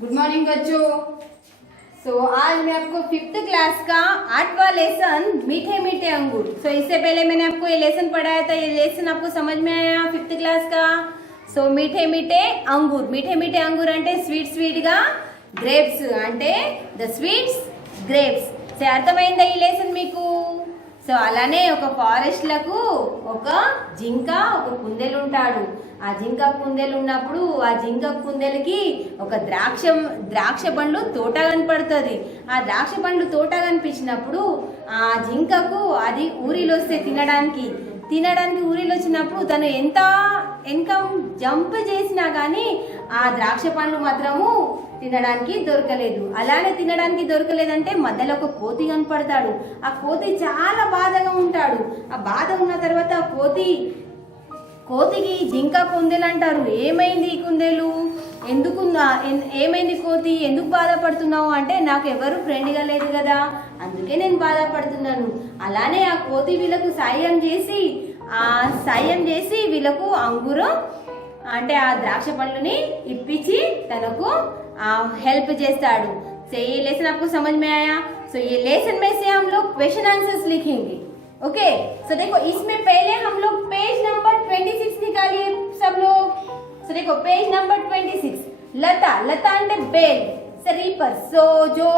Good morning बच्चों। आज मैं आपको फिफ्थ क्लास का 8वां लेसन मीठे मीठे अंगूर। इससे पहले मैंने आपको ये लेसन पढ़ाया था। ये लेसन आपको समझ में आया फिफ्थ क्लास का। मीठे मीठे अंगूर అంటే స్వీట్ స్వీట్ గా గ్రేప్స్ అంటే ద స్వీట్స్ గ్రేప్స్. అర్థమైందా ఈ లెసన్ మీకు? అలానే ఒక ఫారెస్ట్ లకు ఒక జింక ఒక కుందేలు ఉంటాడు. ఆ జింక కుందేలు ఉన్నప్పుడు ఆ జింక కుందేలుకి ఒక ద్రాక్ష పండ్లు తోట కనపడుతుంది. ఆ ద్రాక్ష పండ్లు తోట కనిపించినప్పుడు ఆ జింకకు అది ఊరిలో వస్తే తినడానికి ఊరిలో వచ్చినప్పుడు తను ఎంత జంప్ చేసినా కానీ ఆ ద్రాక్ష పండ్లు మాత్రము తినడానికి దొరకలేదు. అలానే తినడానికి దొరకలేదంటే మధ్యలో ఒక కోతి కనపడతాడు. ఆ కోతి చాలా బాధగా ఉంటాడు. ఆ బాధ ఉన్న తర్వాత కోతికి జింక కుందేలు అంటారు. ఏమైంది ఈ కుందేలు, ఏమైంది కోతి, ఎందుకు బాధపడుతున్నావు అంటే నాకు ఎవరు ఫ్రెండ్గా లేదు కదా, అందుకే నేను బాధపడుతున్నాను. అలానే ఆ కోతి వీళ్ళకు సాయం చేసి వీళ్ళకు అంగురం అంటే ఆ ద్రాక్ష పండ్లని ఇప్పించి తనకు हेल्प చేస్తాడు. ये लेसन आपको समझ में आया? ये लेसन में से हम लोग क्वेश्चन आंसर्स लिखेंगे. ओके, देखो इसमें पहले हम लोग पेज नंबर 26 निकालिए सब लोग. देखो पेज नंबर 26 लता అంటే బేల్ రీపర్. जो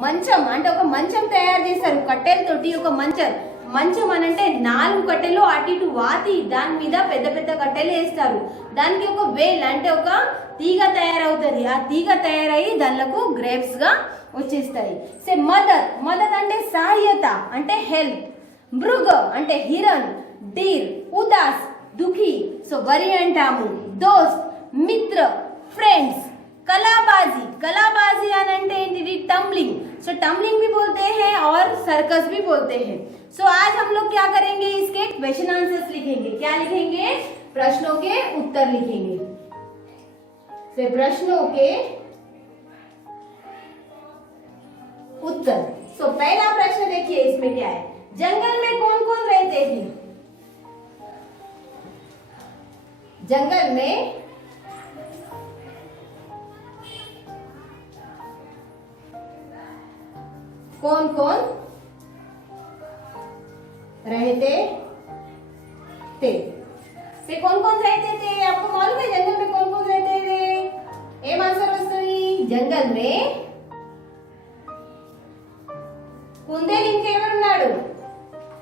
మంచం అంటే ఒక మంచం తయారు చేశారు కట్టెలతోటి. ఒక మంచం అనంటే 4 కట్టెలు అటు ఇటు వాతి దాని మీద పెద్ద పెద్ద కట్టెలు వేస్తారు. దానికి ఒక వేల్ అంటే ఒక తీగ తయారవుతుంది. ఆ తీగ తయారయ్యి దానిలకు గ్రేప్స్ గా వచ్చేస్తాయి. మదద్ అంటే సహాయత అంటే హెల్ప్. మృగ అంటే హిరణ్. డీర్ ఉదాస్ దుఃఖి. వరి అంటాము. దోస్త్ మిత్ర ఫ్రెండ్స్. कलाबाजी अनंटे ఏంటిది टम्बलिंग. टम्बलिंग भी बोलते हैं और सर्कस भी बोलते हैं. आज हम लोग क्या करेंगे, इसके क्वेश्चन आंसर्स लिखेंगे. क्या लिखेंगे? प्रश्नों के उत्तर लिखेंगे. प्रश्नों के उत्तर. पहला प्रश्न देखिए इसमें क्या है. जंगल में कौन कौन रहते हैं? जंगल में कौन कौन रहते थे? कौन कौन रहते थे आपको मालूम है? जंगल में कौन कौन रहते थे? M answer वस्तुनी. जंगल में కుందేలు ఇంకెవరున్నాడు?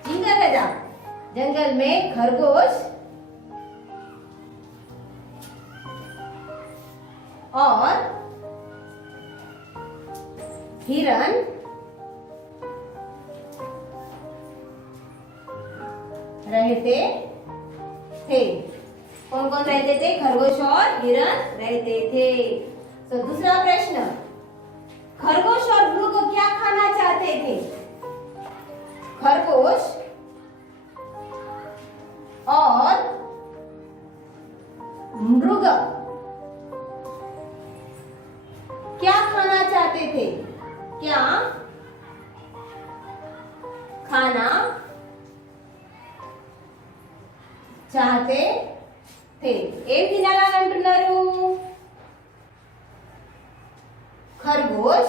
జింక కదా. जंगल में खरगोश और हिरन रहते थे. कौन कौन रहते थे? खरगोश और हिरन रहते थे. दूसरा प्रश्न, खरगोश और मृग क्या खाना चाहते थे? खरगोश और मृग क्या खाना चाहते थे? क्या खाना चाहते थे? ఏం తినాలని అంటున్నారు? खरगोश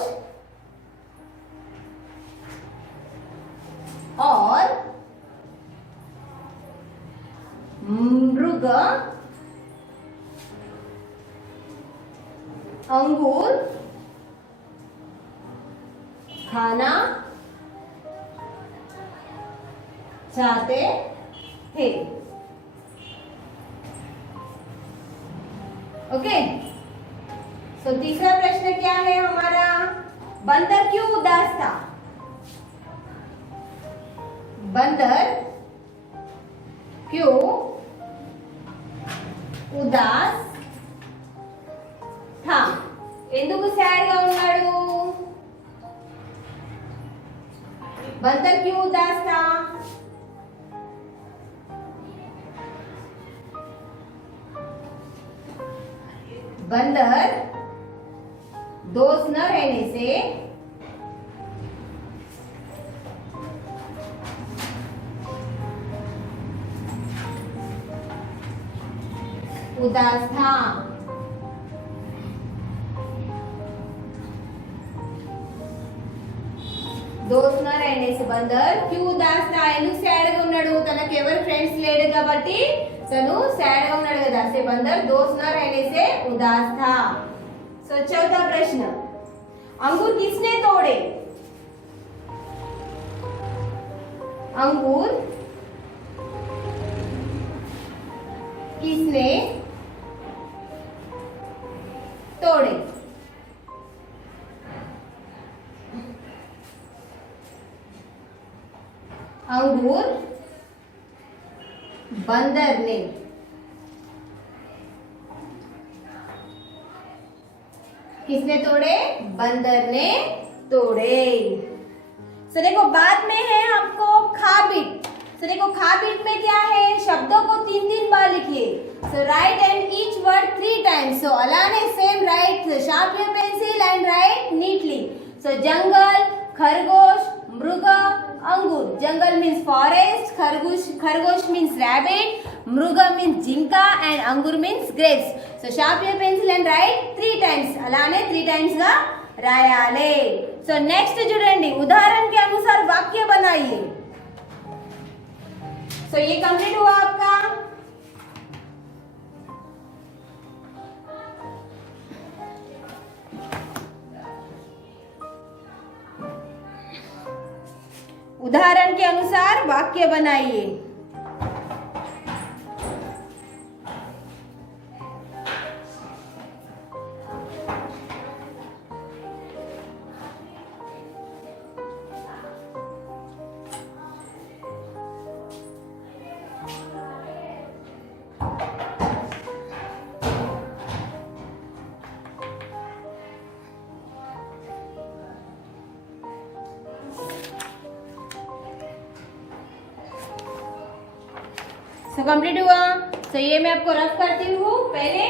और मृग अंगूर खाना चाहते थे. ओके. तीसरा प्रश्न क्या है हमारा? बंदर क्यों उदास था? बंदर क्यों उदास था? ఎందుకు సాడ్ గా ఉన్నాడు? बंदर क्यों उदास था? बंदर दोस्त न रहने से उदास था. దోస్తున్నారు అనేసి బందర్ క్యూ ఉదాస్తా ఎందుకు సాడ్ గా ఉన్నాడు తనకి ఎవరు ఫ్రెండ్స్ లేడు కాబట్టి తను సాడ్ గా ఉన్నాడు కదా से बंदर దోస్తున్నారు అనేసి उदास था। सो चौथा प्रश्न अंगूर किसने तोड़े? अंगूर किसने तोड़े? अंगूर बंदर ने। किसने तोड़े? बंदर ने तोड़े। सो देखो बाद में है आपको खाबिट। सो देखो खाबिट में क्या है, शब्दों को 3 बार लिखिए। So write and each word 3 times. So अलाने same write sharp your pencil and write neatly. So jungle, khargosh, mrig, angoor. Jungle means forest, khargosh means rabbit, mrig means jinka and angoor means grapes. So sharp your pencil and write 3 times. అలానే 3 times గా రాయాలి। So next చూడండి उदाहरण के अनुसार वाक्य बनाइए। सो ये कंप्लीट हुआ आपका। उदाहरण के अनुसार वाक्य बनाइए। सो कंप्लीट हुआ। सो ये मैं आपको रफ करती हूँ पहले।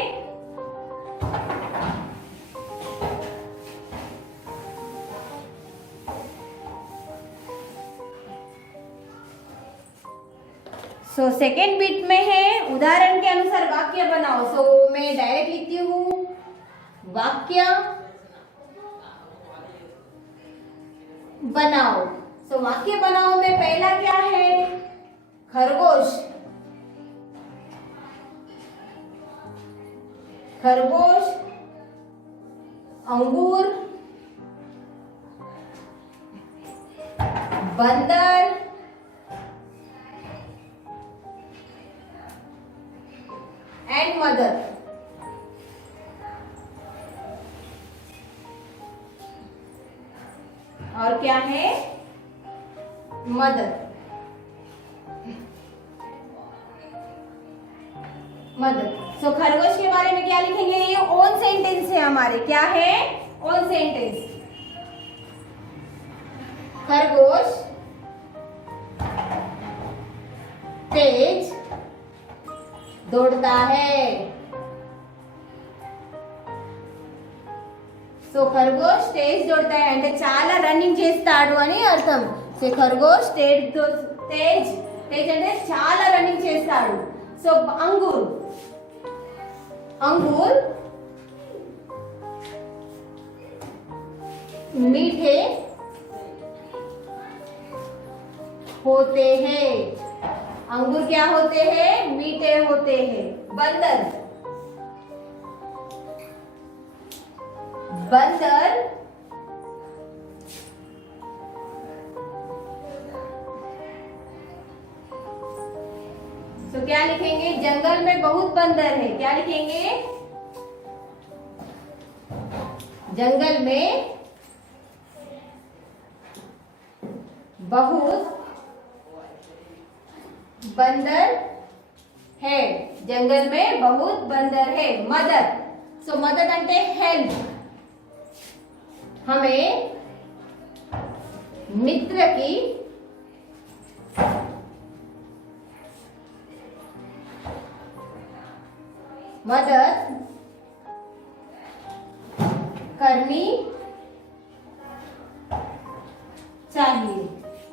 सो सेकेंड बिट में है उदाहरण के अनुसार वाक्य बनाओ। सो मैं डायरेक्ट लिखती हूँ वाक्य बनाओ। सो वाक्य बनाओ में पहला क्या है, खरगोश। खरगोश, अंगूर, बंदर, एंड मदर। और क्या है, मदर। मदर। सो खरगोश के बारे में क्या लिखेंगे, ये ओन सेंटेंस है हमारे। क्या है, ओन सेंटेंस। खरगोश तेज दौड़ता है। సో ఖర్గోష్ తేజ్ దొడతాయి అంటే చాలా రన్నింగ్ చేస్తాడు అని అర్థం। సో ఖర్గోష్ తేజ్ అంటే చాలా రన్నింగ్ చేస్తాడు। సో अंगूर, अंगूर मीठे होते हैं। अंगूर क्या होते हैं, मीठे होते हैं। बंदर, बंदर तो क्या लिखेंगे, जंगल में बहुत बंदर है। क्या लिखेंगे, जंगल में बहुत बंदर है। जंगल में बहुत बंदर है। मदद, सो मदद అంటే हेल्प। हमें मित्र की मदद करनी चाहिए।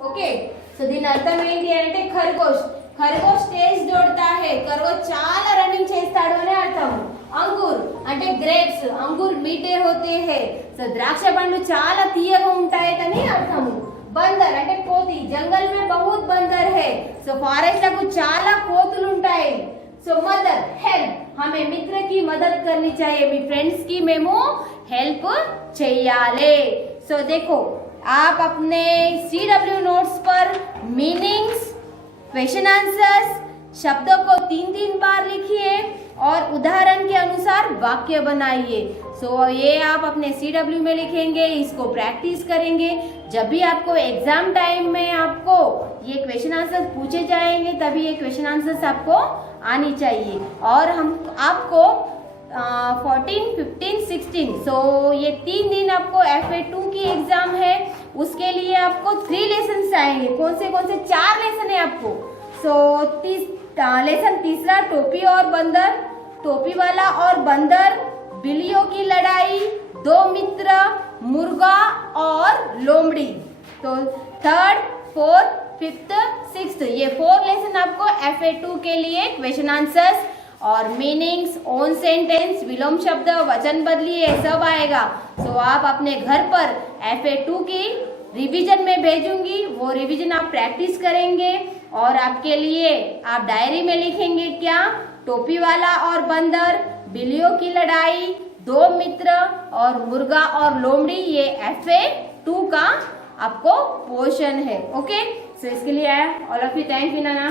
ఓకే, సో దీని అర్థం ఏంటి అంటే ఖర్గోష్ తేజ్ దౌడతా హై, ఖర్గోష్ చాలా రన్నింగ్ చేస్తాడు అని అర్థం। అంగూర్ అంటే గ్రేప్స్, అంగూర్ మీఠే హోతే హై, సో ద్రాక్ష పండ్లు చాలా తీయగా ఉంటాయని అర్థము। బందర్ అంటే కోతి జంగల్ में बहुत बंदर है సో ఫారెస్ట్ లకు చాలా కోతులు ఉంటాయి సో మదర్ హెల్ప్ हमें మిత్ర की मदद करनी चाहिए మీ ఫ్రెండ్స్ की మేము हेल्प చేయాలి సో देखो आप अपने CW नोट्स पर मीनिंग्स क्वेश्चन आंसर्स शब्दों को 3-3 बार लिखिए और उदाहरण के अनुसार वाक्य बनाइए सो ये आप अपने CW में लिखेंगे इसको प्रैक्टिस करेंगे जब भी आपको एग्जाम टाइम में आपको ये क्वेश्चन आंसर्स पूछे जाएंगे तभी ये क्वेश्चन आंसर्स आपको आनी चाहिए और हम आपको 14, 15, 16 सो ये 3 दिन आपको FA2 की एग्जाम है उसके लिए आपको 3 लेसन आएंगे कौन से 4 लेसन है आपको सो लेसन तीसरा टोपी और बंदर टोपी वाला और बंदर बिल्लियों की लड़ाई 2 मित्र मुर्गा और लोमड़ी तो 3rd, 4th, 5th, 6th ये 4 लेसन आपको FA2 के लिए क्वेश्चन आंसर्स और मीनिंग्स ओन सेंटेंस विलोम शब्द वचन बदली ये सब आएगा सो आप अपने घर पर FA2 की रिवीजन में भेजूंगी वो रिवीजन आप प्रैक्टिस करेंगे और आपके लिए आप डायरी में लिखेंगे क्या टोपी वाला और बंदर बिल्लियों की लड़ाई 2 मित्र और मुर्गा और लोमड़ी ये FA2 का आपको पोर्शन है ओके सो इसके लिए all of you thank you Nana.